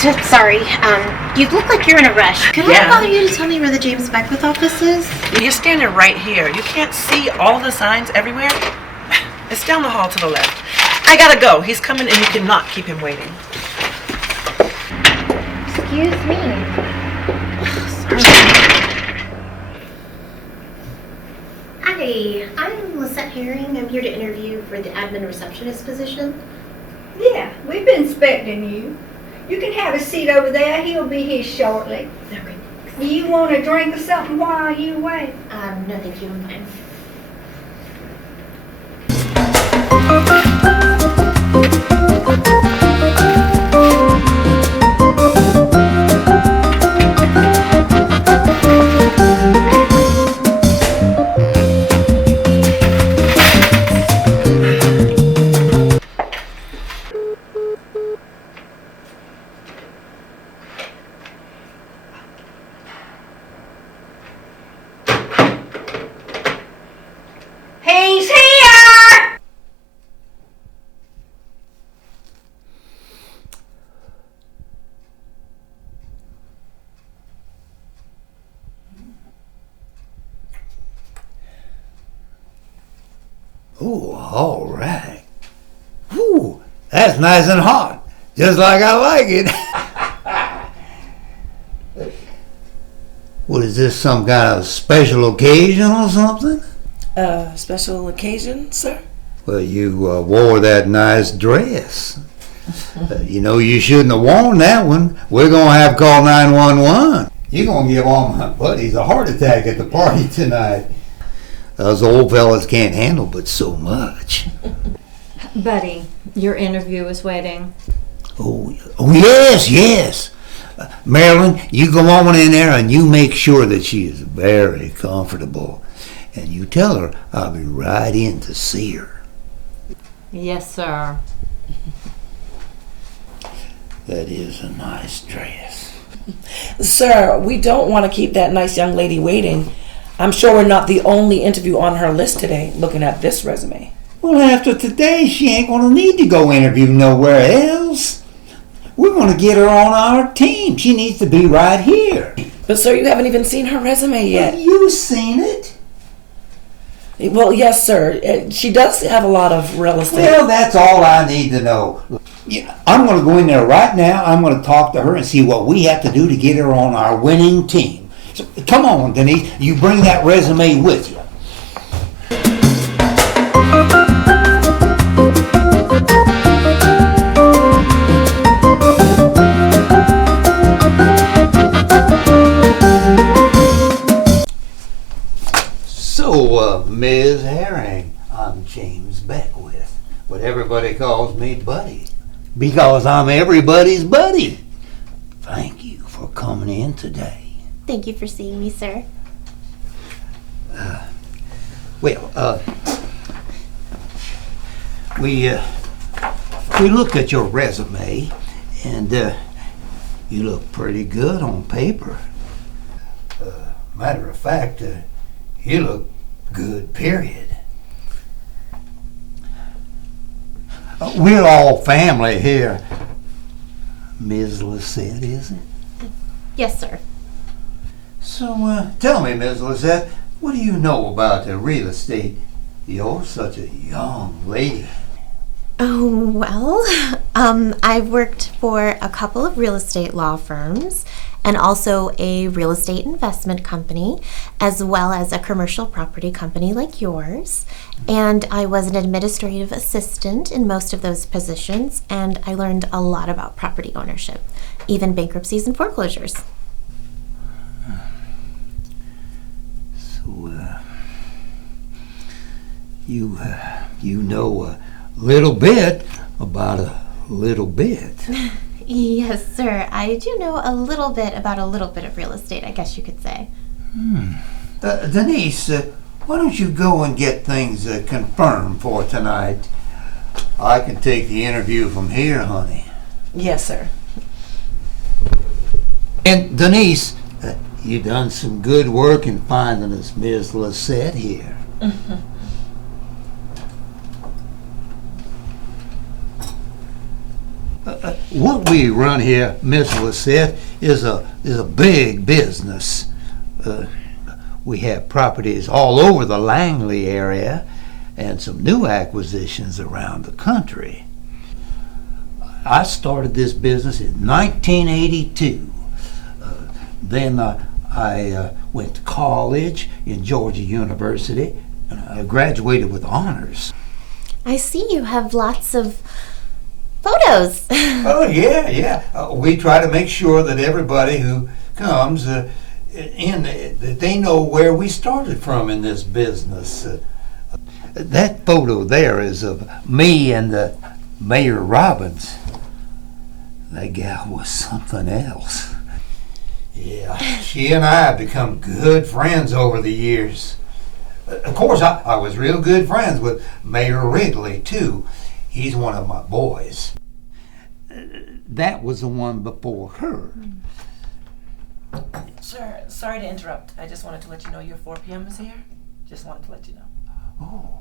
Sorry, you look like you're in a rush. Could Yeah. I bother you to tell me where the James Beckwith office is? You're standing right here. You can't see all the signs everywhere. It's down the hall to the left. I gotta go. He's coming and you cannot keep him waiting. Excuse me. Hi, I'm Lisette Herring. I'm here to interview for the admin receptionist position. Yeah, we've been expecting you. You can have a seat over there. He'll be here shortly. Okay. Do you want a drink or something while you wait? No, thank you. I'm fine. He's here! Ooh, all right. Ooh, that's nice and hot, just like I like it. What is this, some kind of special occasion or something? Special occasion, sir? Well, you wore that nice dress. You know, you shouldn't have worn that one. We're going to have to call 911. You're going to give all my buddies a heart attack at the party tonight. Those old fellas can't handle but so much. Buddy, your interview is waiting. Oh yes. Marilyn, you go on in there and you make sure that she is very comfortable. And you tell her I'll be right in to see her. Yes, sir. That is a nice dress. Sir, we don't want to keep that nice young lady waiting. I'm sure we're not the only interview on her list today, looking at this resume. Well, after today, she ain't going to need to go interview nowhere else. We're going to get her on our team. She needs to be right here. But sir, you haven't even seen her resume yet. Well, you've seen it. Well, yes, sir. She does have a lot of real estate. Well, that's all I need to know. I'm going to go in there right now. I'm going to talk to her and see what we have to do to get her on our winning team. So, come on, Denise. You bring that resume with you. So, Ms. Herring, I'm James Beckwith, but everybody calls me Buddy, because I'm everybody's buddy. Thank you for coming in today. Thank you for seeing me, sir. We looked at your resume, and you look pretty good on paper. Matter of fact, you look good, period. We're all family here. Ms. Lisette, is it? Yes, sir. So, tell me, Ms. Lisette, what do you know about real estate? You're such a young lady. Oh, well, I've worked for a couple of real estate law firms and also a real estate investment company, as well as a commercial property company like yours. And I was an administrative assistant in most of those positions, and I learned a lot about property ownership, even bankruptcies and foreclosures. So, you know a little bit about a little bit. Yes, sir. I do know a little bit about a little bit of real estate, I guess you could say. Denise, why don't you go and get things confirmed for tonight? I can take the interview from here, honey. Yes, sir. And Denise, you done some good work in finding us Miss Lisette here. Mm-hmm. What we run here, Miss Lissette, is a big business. We have properties all over the Langley area and some new acquisitions around the country. I started this business in 1982. Then I went to college in Georgia University. I graduated with honors. I see you have lots of photos. Oh, yeah. We try to make sure that everybody who comes that they know where we started from in this business. That photo there is of me and Mayor Robbins. That gal was something else. Yeah, she and I have become good friends over the years. Of course, I was real good friends with Mayor Wrigley, too. He's one of my boys. That was the one before her. Sir, sorry to interrupt. I just wanted to let you know your 4 p.m. is here. Just wanted to let you know.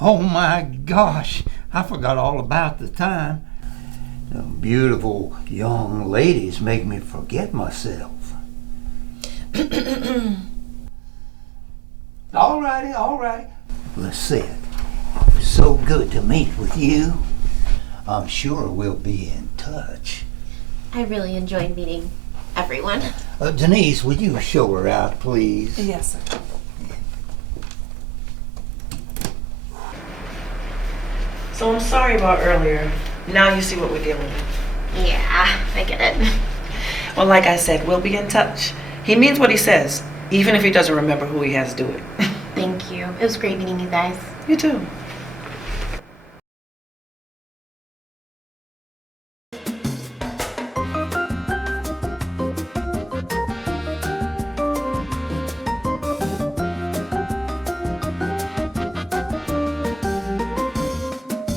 Oh my gosh, I forgot all about the time. The beautiful young ladies make me forget myself. All righty. Lissette, it was so good to meet with you. I'm sure we'll be in touch. I really enjoyed meeting everyone. Denise, would you show her out, please? Yes, sir. So I'm sorry about earlier. Now you see what we're dealing with. Yeah, I get it. Well, like I said, we'll be in touch. He means what he says, even if he doesn't remember who he has do it. Thank you. It was great meeting you guys. You too.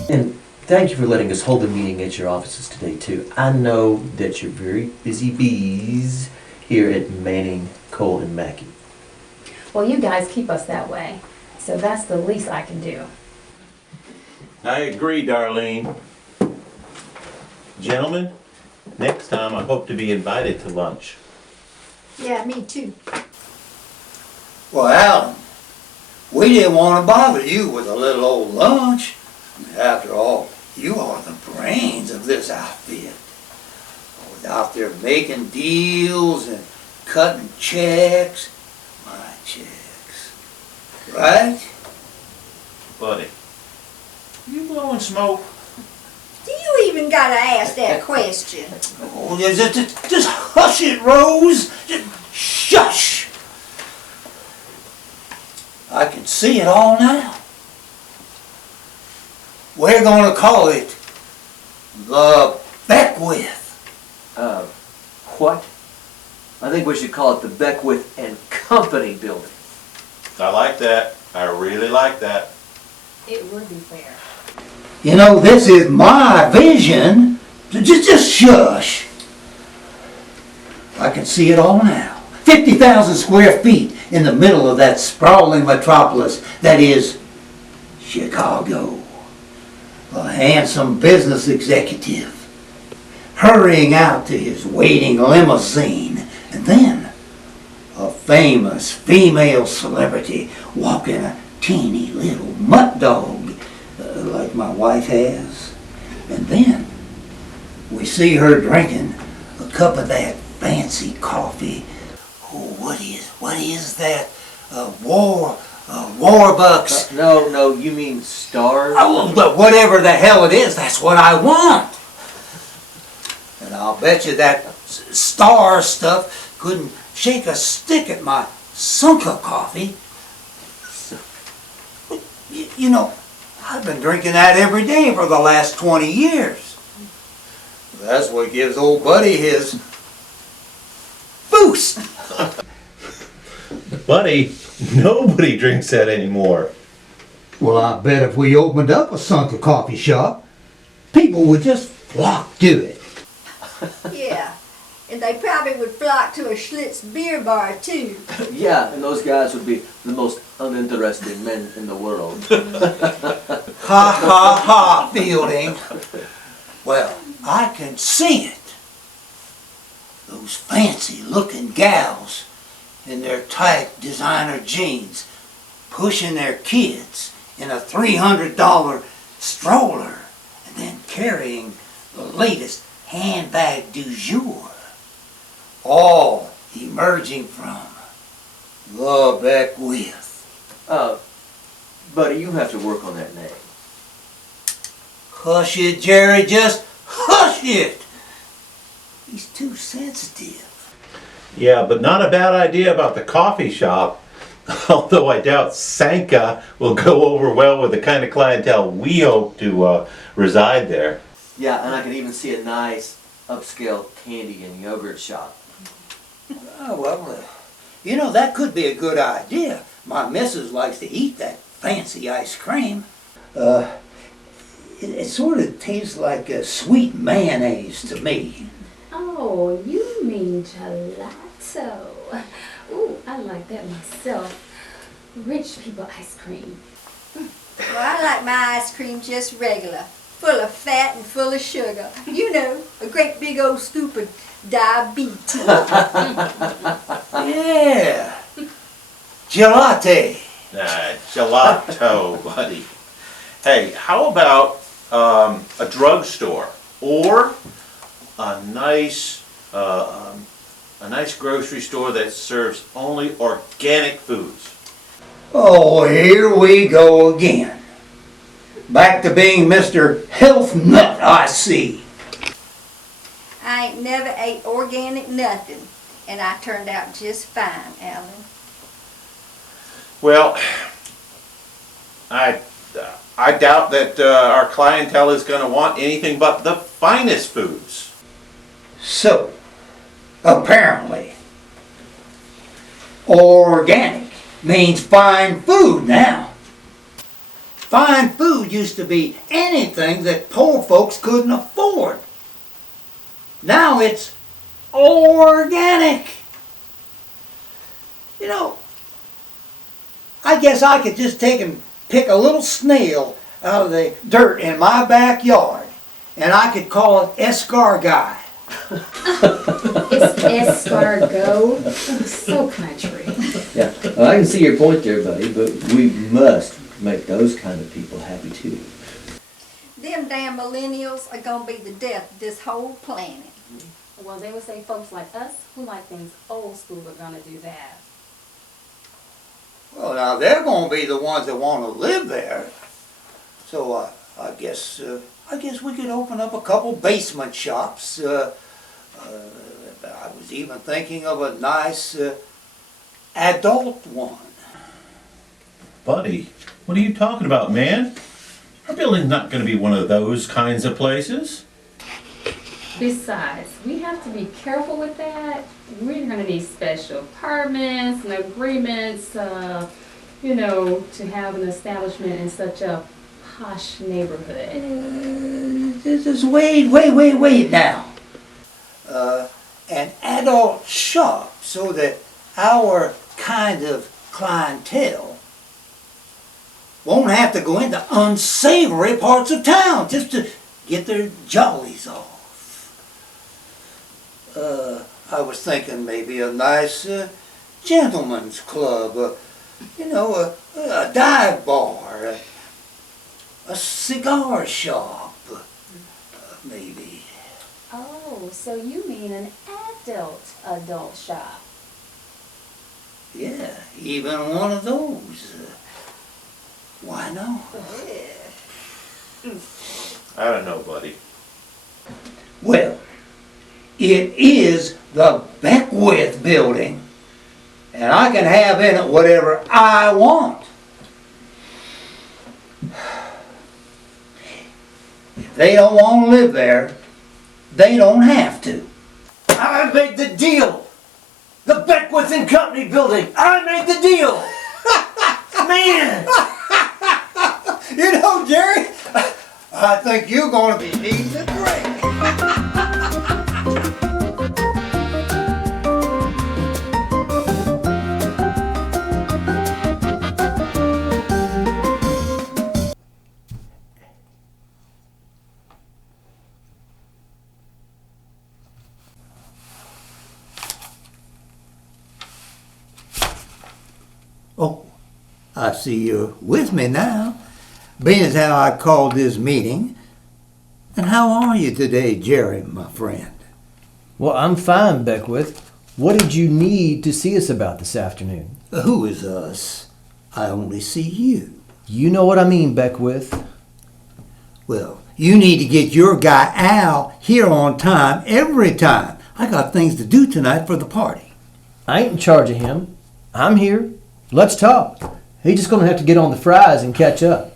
And thank you for letting us hold the meeting at your offices today, too. I know that you're very busy bees here at Manning, Cole, and Mackey. Well, you guys keep us that way, so that's the least I can do. I agree, Darlene. Gentlemen, next time I hope to be invited to lunch. Yeah, me too. Well, Alan, we didn't want to bother you with a little old lunch. After all, you are the brains of this outfit. Out there making deals and cutting checks. My checks. Right? Buddy, you blowing smoke? Do you even gotta ask that question? Oh, just hush it, Rose. Just shush. I can see it all now. We're going to call it the Beckwith. What? I think we should call it the Beckwith and Company Building. I like that. I really like that. It would be fair. You know, this is my vision. Just shush. I can see it all now. 50,000 square feet in the middle of that sprawling metropolis that is Chicago. A handsome business executive hurrying out to his waiting limousine, and then a famous female celebrity walking a teeny little mutt dog like my wife has, and then we see her drinking a cup of that fancy coffee. Oh, what is that? Warbucks. No, you mean Stars? Oh, but whatever the hell it is, that's what I want. And I'll bet you that Star stuff couldn't shake a stick at my Sunka coffee. You know, I've been drinking that every day for the last 20 years. That's what gives old buddy his boost. Buddy, nobody drinks that anymore. Well, I bet if we opened up a Sunka coffee shop, people would just flock to it. Yeah, and they probably would flock to a Schlitz beer bar too. Yeah, and those guys would be the most uninteresting men in the world. Ha ha ha, Fielding. Well, I can see it. Those fancy looking gals in their tight designer jeans pushing their kids in a $300 stroller and then carrying the latest handbag du jour. All emerging from the Beckwith. Buddy, you have to work on that name. Hush it, Jerry, just hush it. He's too sensitive. Yeah, but not a bad idea about the coffee shop. Although I doubt Sanka will go over well with the kind of clientele we hope to reside there. Yeah, and I can even see a nice upscale candy and yogurt shop. Oh, well, you know, that could be a good idea. My missus likes to eat that fancy ice cream. It sort of tastes like a sweet mayonnaise to me. Oh, you mean gelato. Ooh, I like that myself. Rich people ice cream. Well, I like my ice cream just regular, full of fat and full of sugar. You know, a great big old scoop of diabetes. Yeah. Gelate. Nah, gelato, buddy. Hey, how about a drugstore or a nice grocery store that serves only organic foods? Oh, here we go again. Back to being Mr. Health Nut, I see. I ain't never ate organic nothing, and I turned out just fine, Alan. Well, I doubt that our clientele is going to want anything but the finest foods. So, apparently, organic means fine food now. Fine food used to be anything that poor folks couldn't afford. Now it's organic. You know, I guess I could just take and pick a little snail out of the dirt in my backyard, and I could call it escargot. It's escargot. So country. Yeah, well, I can see your point there, buddy, but we must make those kind of people happy too. Them damn millennials are gonna be the death of this whole planet. Well, they would say folks like us who like things old school are gonna do that. Well, now they're going to be the ones that want to live there. So I guess we could open up a couple basement shops. I was even thinking of a nice adult one. Buddy, what are you talking about, man? Our building's not going to be one of those kinds of places. Besides, we have to be careful with that. We're gonna need special permits and agreements, to have an establishment in such a posh neighborhood. Just wait now. An adult shop so that our kind of clientele won't have to go into unsavory parts of town just to get their jollies off. I was thinking maybe a nice gentleman's club, a dive bar, a cigar shop, maybe. Oh, so you mean an adult shop? Yeah, even one of those. Why not? I don't know, buddy. Well, it is the Beckwith building, and I can have in it whatever I want. If they don't want to live there, they don't have to. I made the deal. The Beckwith and Company building. I made the deal. Man. You know, Jerry, I think you're going to be needing a drink. I see you're with me now, being as how I called this meeting. And how are you today, Jerry, my friend? Well, I'm fine, Beckwith. What did you need to see us about this afternoon? Who is us? I only see you. You know what I mean, Beckwith. Well, you need to get your guy Al here on time every time. I got things to do tonight for the party. I ain't in charge of him. I'm here. Let's talk. He's just going to have to get on the fries and catch up.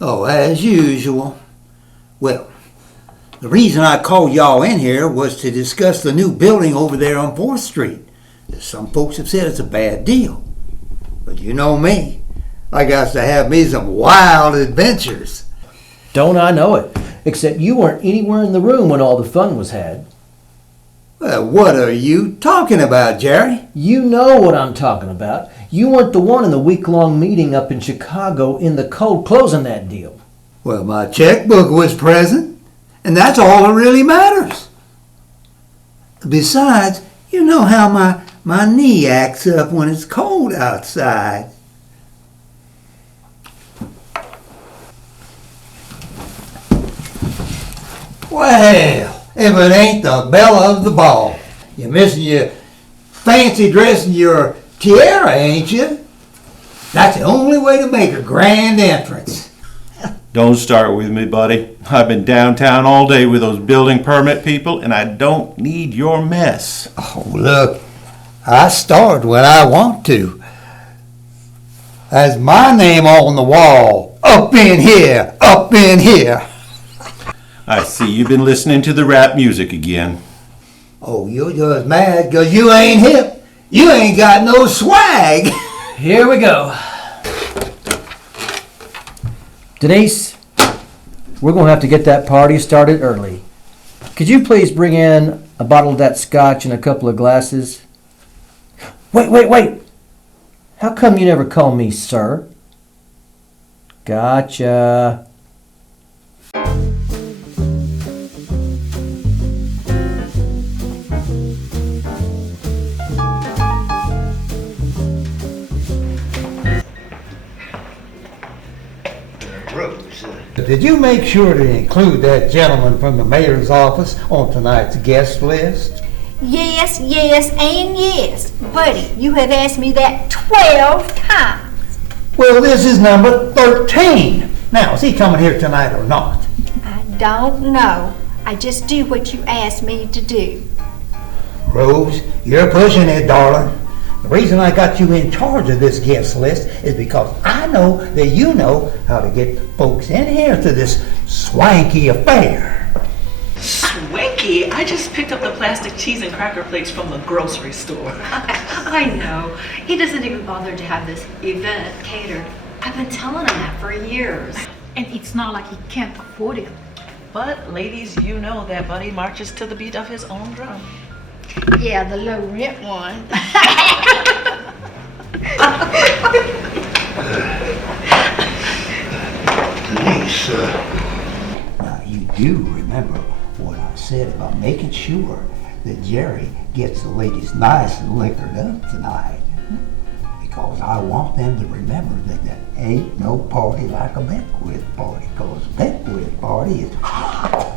Oh, as usual. Well, the reason I called y'all in here was to discuss the new building over there on 4th Street. Some folks have said it's a bad deal. But you know me. I got to have me some wild adventures. Don't I know it? Except you weren't anywhere in the room when all the fun was had. Well, what are you talking about, Jerry? You know what I'm talking about. You weren't the one in the week-long meeting up in Chicago in the cold closing that deal. Well, my checkbook was present, and that's all that really matters. Besides, you know how my knee acts up when it's cold outside. Well, if it ain't the belle of the ball. You're missing your fancy dress and your tiara, ain't you? That's the only way to make a grand entrance. Don't start with me, buddy. I've been downtown all day with those building permit people, and I don't need your mess. Oh, look, I start when I want to. That's my name on the wall. Up in here, up in here. I see you've been listening to the rap music again. Oh, you're just mad because you ain't hip. You ain't got no swag. Here we go. Denise, we're going to have to get that party started early. Could you please bring in a bottle of that scotch and a couple of glasses? Wait. How come you never call me sir? Gotcha. Did you make sure to include that gentleman from the mayor's office on tonight's guest list? Yes, and yes. Buddy, you have asked me that 12 times. Well, this is number 13. Now, is he coming here tonight or not? I don't know. I just do what you ask me to do. Rose, you're pushing it, darling. The reason I got you in charge of this guest list is because I know that you know how to get folks in here to this swanky affair. Swanky? I just picked up the plastic cheese and cracker plates from the grocery store. I know. He doesn't even bother to have this event catered. I've been telling him that for years. And it's not like he can't afford it. But ladies, you know that Buddy marches to the beat of his own drum. Yeah, the low rent one. Denise, now you do remember what I said about making sure that Jerry gets the ladies nice and liquored up tonight. Because I want them to remember that there ain't no party like a Beckwith party. Because a Beckwith party is hot.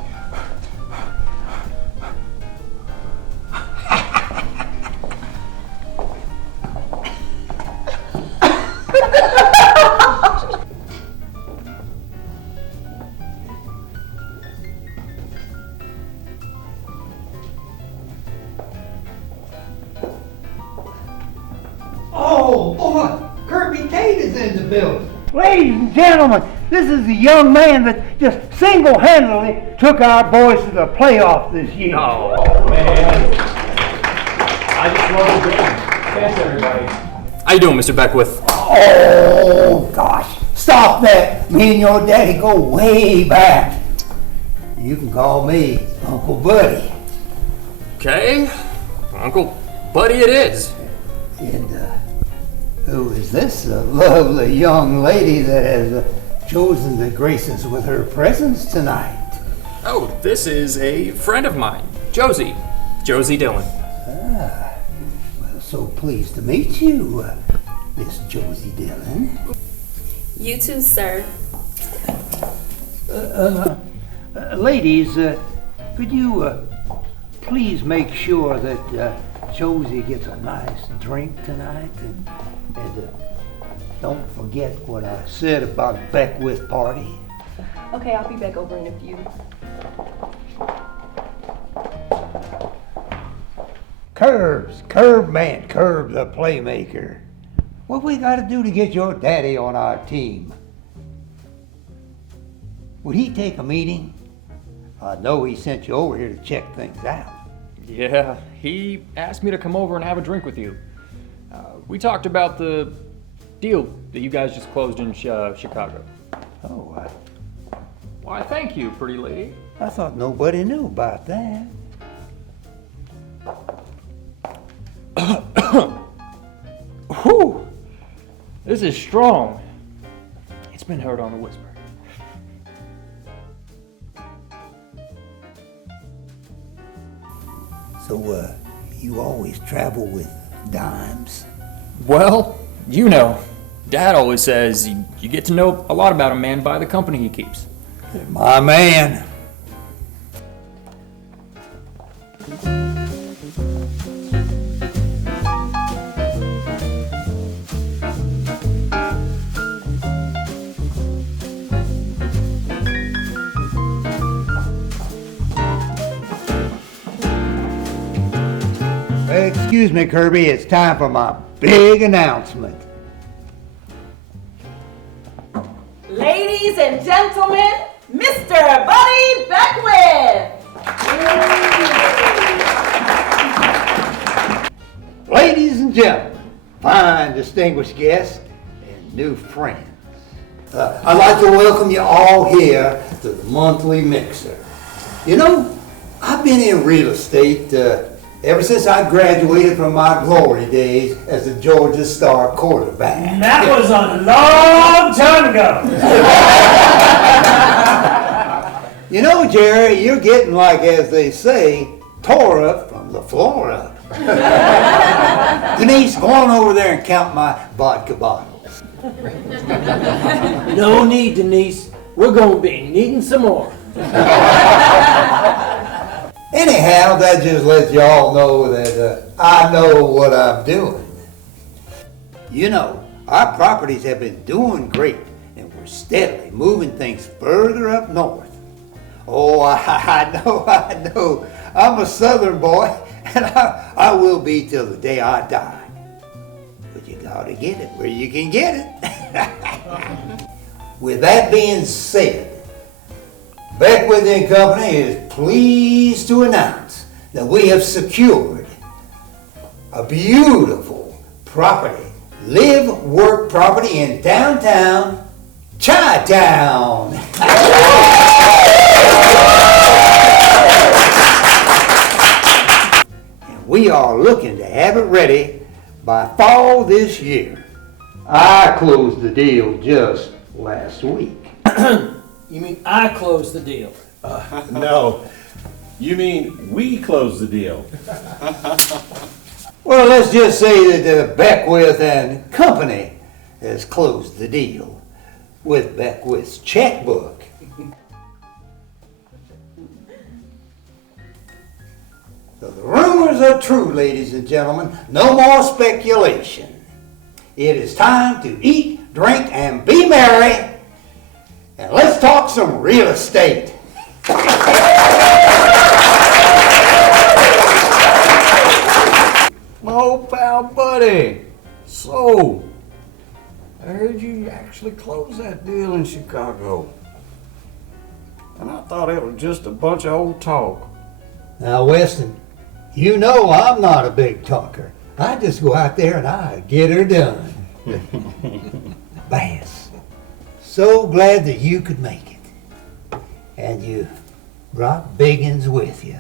Oh, boy, Kirby Tate is in the building. Ladies and gentlemen, this is the young man that just single-handedly took our boys to the playoff this year. Oh, man. I just love the game. Thanks, everybody. How you doing, Mr. Beckwith? Oh, gosh. Stop that. Me and your daddy go way back. You can call me Uncle Buddy. Okay. Uncle Buddy it is. And who is this lovely young lady that has chosen to grace us with her presence tonight? Oh, this is a friend of mine, Josie. Josie Dillon. Ah, well, so pleased to meet you. Miss Josie Dillon. You too, sir. Ladies, could you please make sure that Josie gets a nice drink tonight? And don't forget what I said about a Beckwith party. Okay, I'll be back over in a few. Curb man, Curb the playmaker. What we gotta do to get your daddy on our team? Would he take a meeting? I know he sent you over here to check things out. Yeah, he asked me to come over and have a drink with you. We talked about the deal that you guys just closed in Chicago. Oh, Why, thank you, pretty lady. I thought nobody knew about that. Whew! This is strong. It's been heard on the whisper. So, you always travel with dimes? Well, you know, Dad always says you get to know a lot about a man by the company he keeps. My man. Excuse me, Kirby, it's time for my big announcement. Ladies and gentlemen, Mr. Buddy Beckwith. Ladies and gentlemen, fine distinguished guests and new friends. I'd like to welcome you all here to the monthly mixer. You know, I've been in real estate ever since I graduated from my glory days as a Georgia Star quarterback. And that was a long time ago. You know, Jerry, you're getting, like as they say, tore up from the floor up. Denise, go on over there and count my vodka bottles. No need, Denise. We're going to be needing some more. Anyhow, that just lets you all know that I know what I'm doing. You know, our properties have been doing great, and we're steadily moving things further up north. Oh, I know. I'm a southern boy, and I will be till the day I die. But you gotta get it where you can get it. With that being said, Beckwith & Company is pleased to announce that we have secured a beautiful property, live-work property in downtown Chi-Town. And we are looking to have it ready by fall this year. I closed the deal just last week. You mean I closed the deal? No, you mean we closed the deal. Well, let's just say that Beckwith & Company has closed the deal with Beckwith's checkbook. So the rumors are true, ladies and gentlemen. No more speculation. It is time to eat, drink, and be merry. And let's talk some real estate. Oh, pal, buddy. So, I heard you actually closed that deal in Chicago. And I thought it was just a bunch of old talk. Now, Weston, you know I'm not a big talker. I just go out there and I get her done. Bass. So glad that you could make it. And you brought Biggins with you.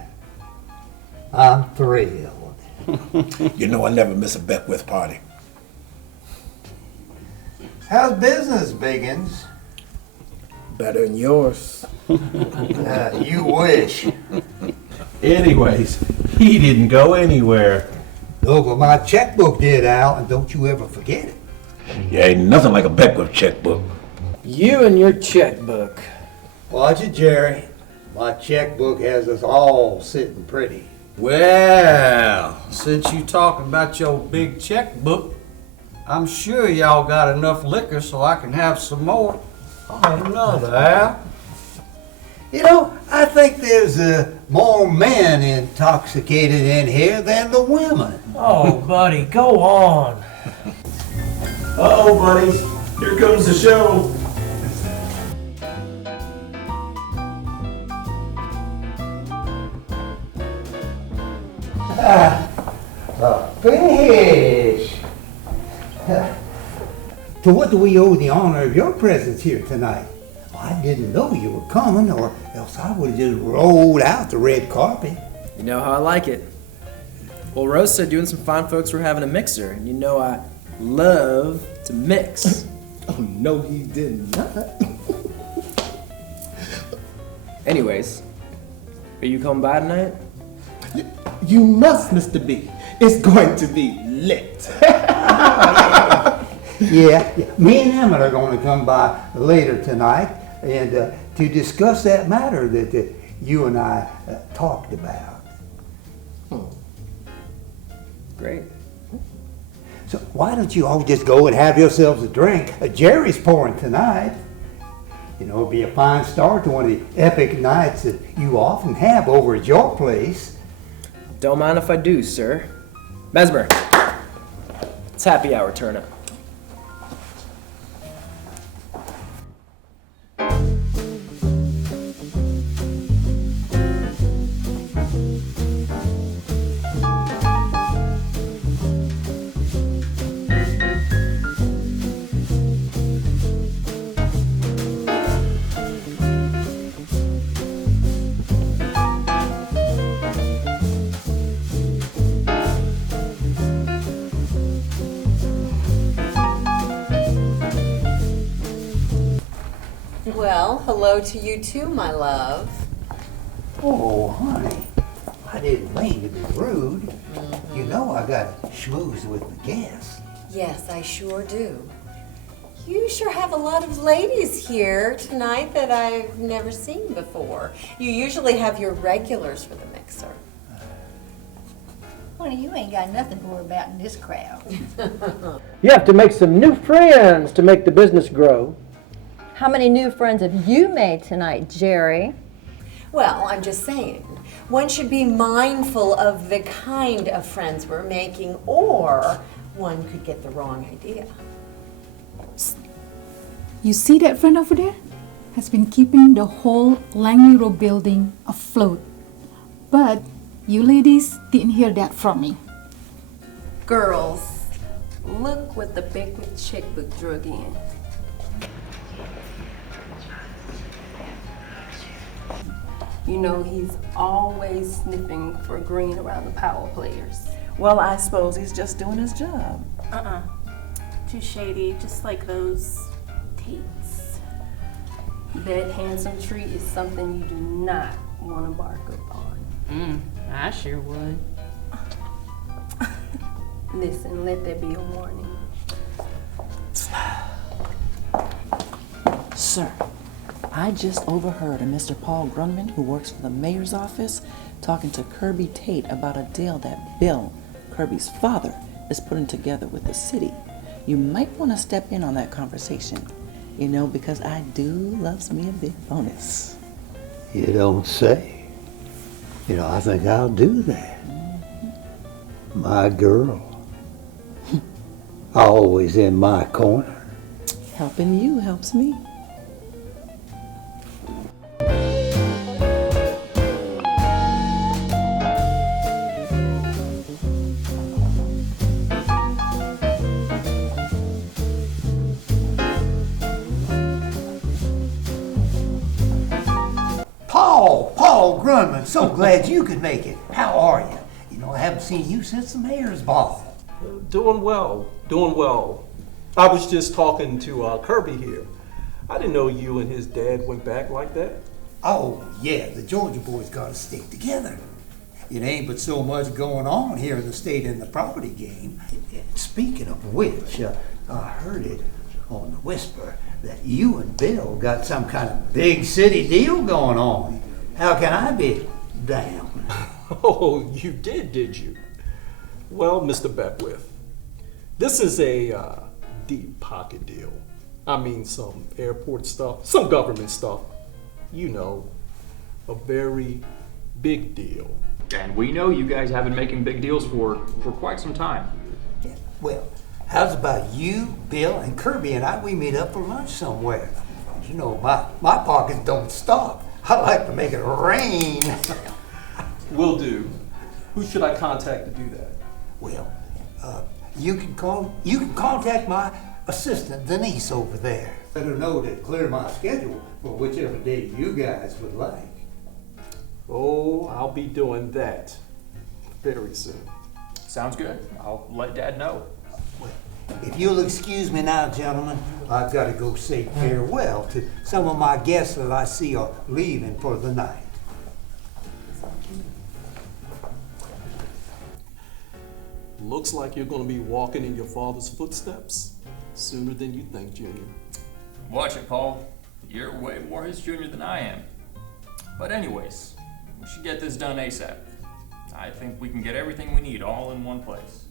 I'm thrilled. You know I never miss a Beckwith party. How's business, Biggins? Better than yours. You wish. Anyways, he didn't go anywhere. No, but my checkbook did, Al, and don't you ever forget it. Yeah, ain't nothing like a Beckwith checkbook. You and your checkbook. Watch it, Jerry. My checkbook has us all sitting pretty. Well, since you talking about your big checkbook, I'm sure y'all got enough liquor so I can have some more. I'll have another, Al. You know, I think there's more men intoxicated in here than the women. Oh, buddy, go on. Uh-oh, buddies. Here comes the show. Fish! To what do we owe the honor of your presence here tonight? I didn't know you were coming, or else I would have just rolled out the red carpet. You know how I like it. Well, Rose said you and some fine folks were having a mixer, and you know I love to mix. Oh, no, he did not. Anyways, are you coming by tonight? You must, Mr. B. It's going to be lit. Yeah, me and Emmett are going to come by later tonight and to discuss that matter that you and I talked about. Great. So why don't you all just go and have yourselves a drink? Jerry's pouring tonight. You know, it'll be a fine start to one of the epic nights that you often have over at your place. Don't mind if I do, sir. Mesmer, it's happy hour turn up. Well, hello to you too, my love. Oh, honey, I didn't mean to be rude. You know I got schmoozed with the guests. Yes, I sure do. You sure have a lot of ladies here tonight that I've never seen before. You usually have your regulars for the mixer. Honey, you ain't got nothing to worry about in this crowd. You have to make some new friends to make the business grow. How many new friends have you made tonight, Jerry? Well, I'm just saying, one should be mindful of the kind of friends we're making, or one could get the wrong idea. You see that friend over there? Has been keeping the whole Langley Road building afloat. But you ladies didn't hear that from me. Girls, look what the Beckwith checkbook drug in. You know, he's always sniffing for green around the power players. Well, I suppose he's just doing his job. Too shady, just like those Tates. That handsome tree is something you do not want to bark up on. I sure would. Listen, let there be a warning. Sir, I just overheard a Mr. Paul Grundman, who works for the mayor's office, talking to Kirby Tate about a deal that Bill, Kirby's father, is putting together with the city. You might want to step in on that conversation, you know, because I do loves me a big bonus. You don't say. You know, I think I'll do that. My girl. Always in my corner. Helping you helps me. Paul Grundman, so glad you could make it. How are you? You know, I haven't seen you since the mayor's ball. Doing well, doing well. I was just talking to Kirby here. I didn't know you and his dad went back like that. Oh, yeah, the Georgia boys got to stick together. It ain't but so much going on here in the state in the property game. Speaking of which, I heard it on the whisper that you and Bill got some kind of big city deal going on. How can I be down? Oh, you did you? Well, Mr. Beckwith, this is a deep pocket deal. I mean, some airport stuff, some government stuff. You know, a very big deal. And we know you guys have been making big deals for quite some time. Yeah, well, how's about you, Bill, and Kirby and we meet up for lunch somewhere? You know, my pockets don't stop. I like to make it rain. Will do. Who should I contact to do that? Well, you can contact my assistant Denise over there. Let her know to clear my schedule for whichever day you guys would like. Oh, I'll be doing that very soon. Sounds good. I'll let Dad know. Well, if you'll excuse me now, gentlemen, I've got to go say farewell to some of my guests that I see are leaving for the night. Looks like you're going to be walking in your father's footsteps sooner than you think, Junior. Watch it, Paul. You're way more his junior than I am. But anyways, we should get this done ASAP. I think we can get everything we need all in one place.